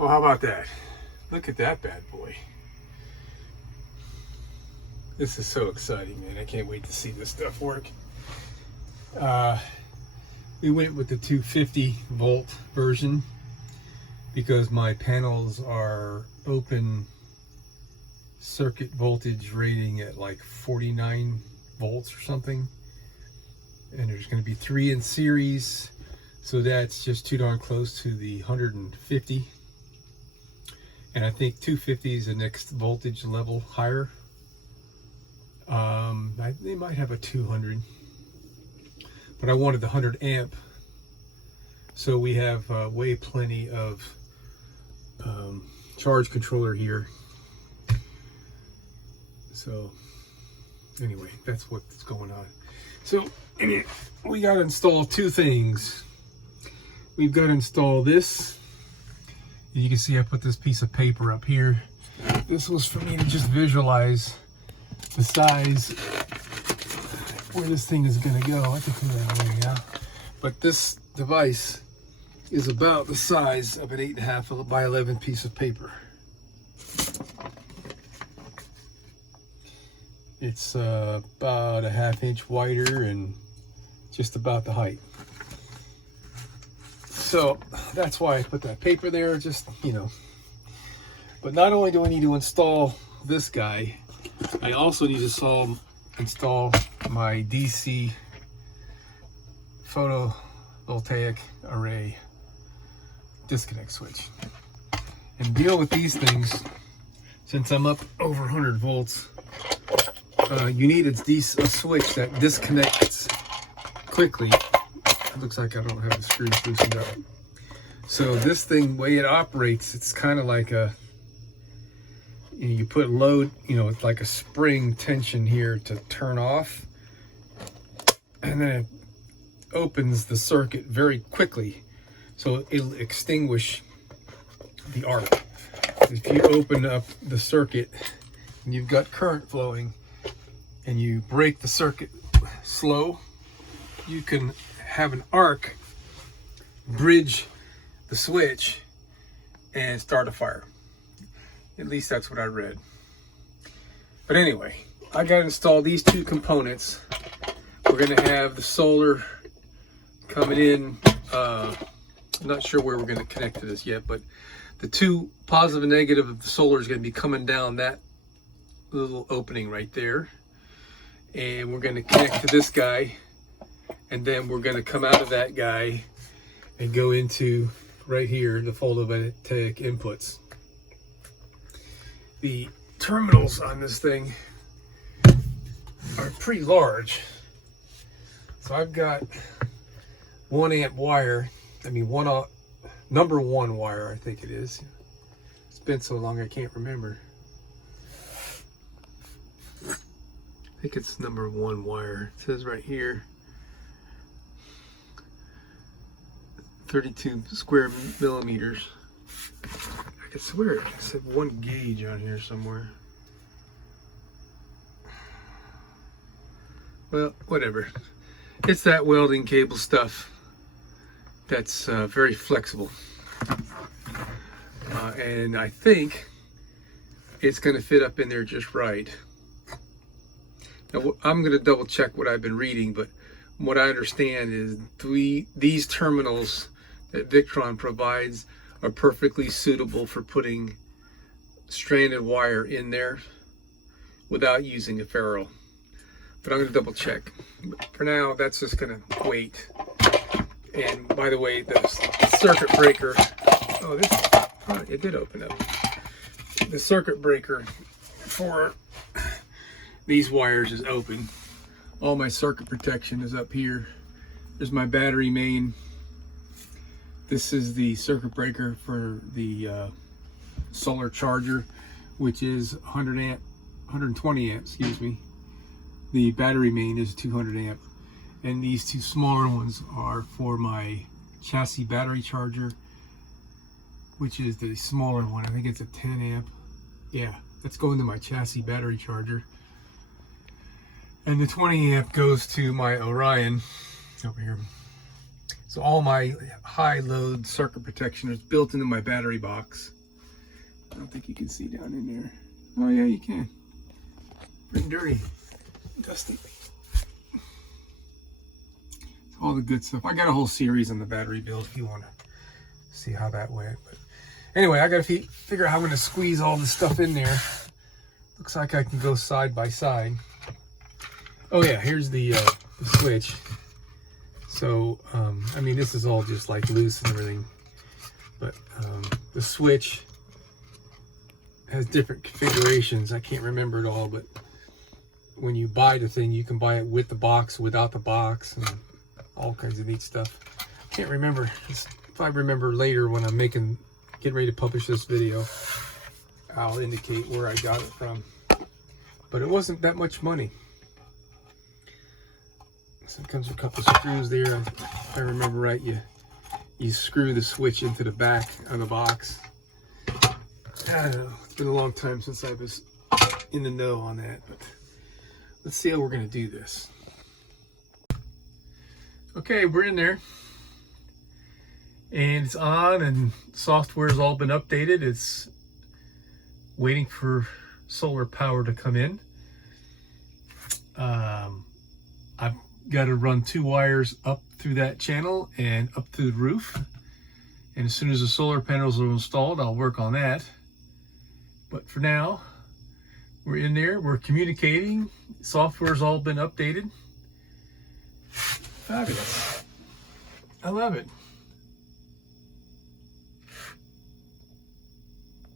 Well, how about that? Look at that bad boy. This is so exciting, man. I can't wait to see this stuff work. We went with the 250 volt version because my panels are open circuit voltage rating at like 49 volts or something. And there's going to be 3 in series. So that's just too darn close to the 150. And I think 250 is the next voltage level higher. They might have a 200, but I wanted the 100 amp. So we have way plenty of charge controller here. So anyway, that's what's going on. So we got to install 2 things. We've got to install this. You can see I put this piece of paper up here. This was for me to just visualize the size where this thing is going to go. I can put that away now. But this device is about the size of an 8.5 by 11 piece of paper. It's about a 1/2 inch wider and just about the height. So that's why I put that paper there, just, you know. But not only do I need to install this guy, I also need to install my DC photovoltaic array disconnect switch. And deal with these things, since I'm up over 100 volts, you need a switch that disconnects quickly. It looks like I don't have the screws loosened up. So this thing, the way it operates, it's kind of like you put load, it's like a spring tension here to turn off, and then it opens the circuit very quickly, so it'll extinguish the arc. If you open up the circuit and you've got current flowing and you break the circuit slow, you can have an arc bridge the switch and start a fire. At least that's what I read. But anyway, I got to install these 2 components. We're going to have the solar coming in. I'm not sure where we're going to connect to this yet, but the 2 positive and negative of the solar is going to be coming down that little opening right there. And we're going to connect to this guy. And then we're going to come out of that guy and go into right here, the photovoltaic inputs. The terminals on this thing are pretty large. So I've got 1 amp wire. Number 1 wire, I think it is. It's been so long I can't remember. I think it's number 1 wire. It says right here 32 square millimeters. I could swear it said 1 gauge on here somewhere. Well, whatever. It's that welding cable stuff that's very flexible. And I think it's going to fit up in there just right. Now, I'm going to double check what I've been reading, but what I understand is these terminals that Victron provides are perfectly suitable for putting stranded wire in there without using a ferrule. But I'm going to double check. But for now, that's just going to wait. And by the way, the circuit breaker, it did open up. The circuit breaker for these wires is open. All my circuit protection is up here. There's my battery main. This is the circuit breaker for the solar charger, which is 120 amp, excuse me. The battery main is 200 amp. And these 2 smaller ones are for my chassis battery charger, which is the smaller one. I think it's a 10 amp. Yeah, that's going to my chassis battery charger. And the 20 amp goes to my Orion over here. So all my high load circuit protection is built into my battery box. I don't think you can see down in there. Oh yeah, you can. Pretty dirty, dusty. All the good stuff. I got a whole series on the battery build if you want to see how that went. But anyway, I got to figure out how I'm going to squeeze all this stuff in there. Looks like I can go side by side. Oh yeah, here's the switch. So, I mean, this is all just like loose and everything. But the switch has different configurations. I can't remember it all, but when you buy the thing, you can buy it with the box, without the box, and all kinds of neat stuff. Can't remember. If I remember later when I'm getting ready to publish this video, I'll indicate where I got it from. But it wasn't that much money. So it comes with a couple of screws there. If I remember right, you screw the switch into the back of the box. I don't know. It's been a long time since I was in the know on that, but let's see how we're going to do this. Okay, we're in there. And it's on, and software's all been updated. It's waiting for solar power to come in. I've got to run 2 wires up through that channel and up to the roof. And as soon as the solar panels are installed, I'll work on that. But for now, we're in there, we're communicating. Software's all been updated. Fabulous. I love it.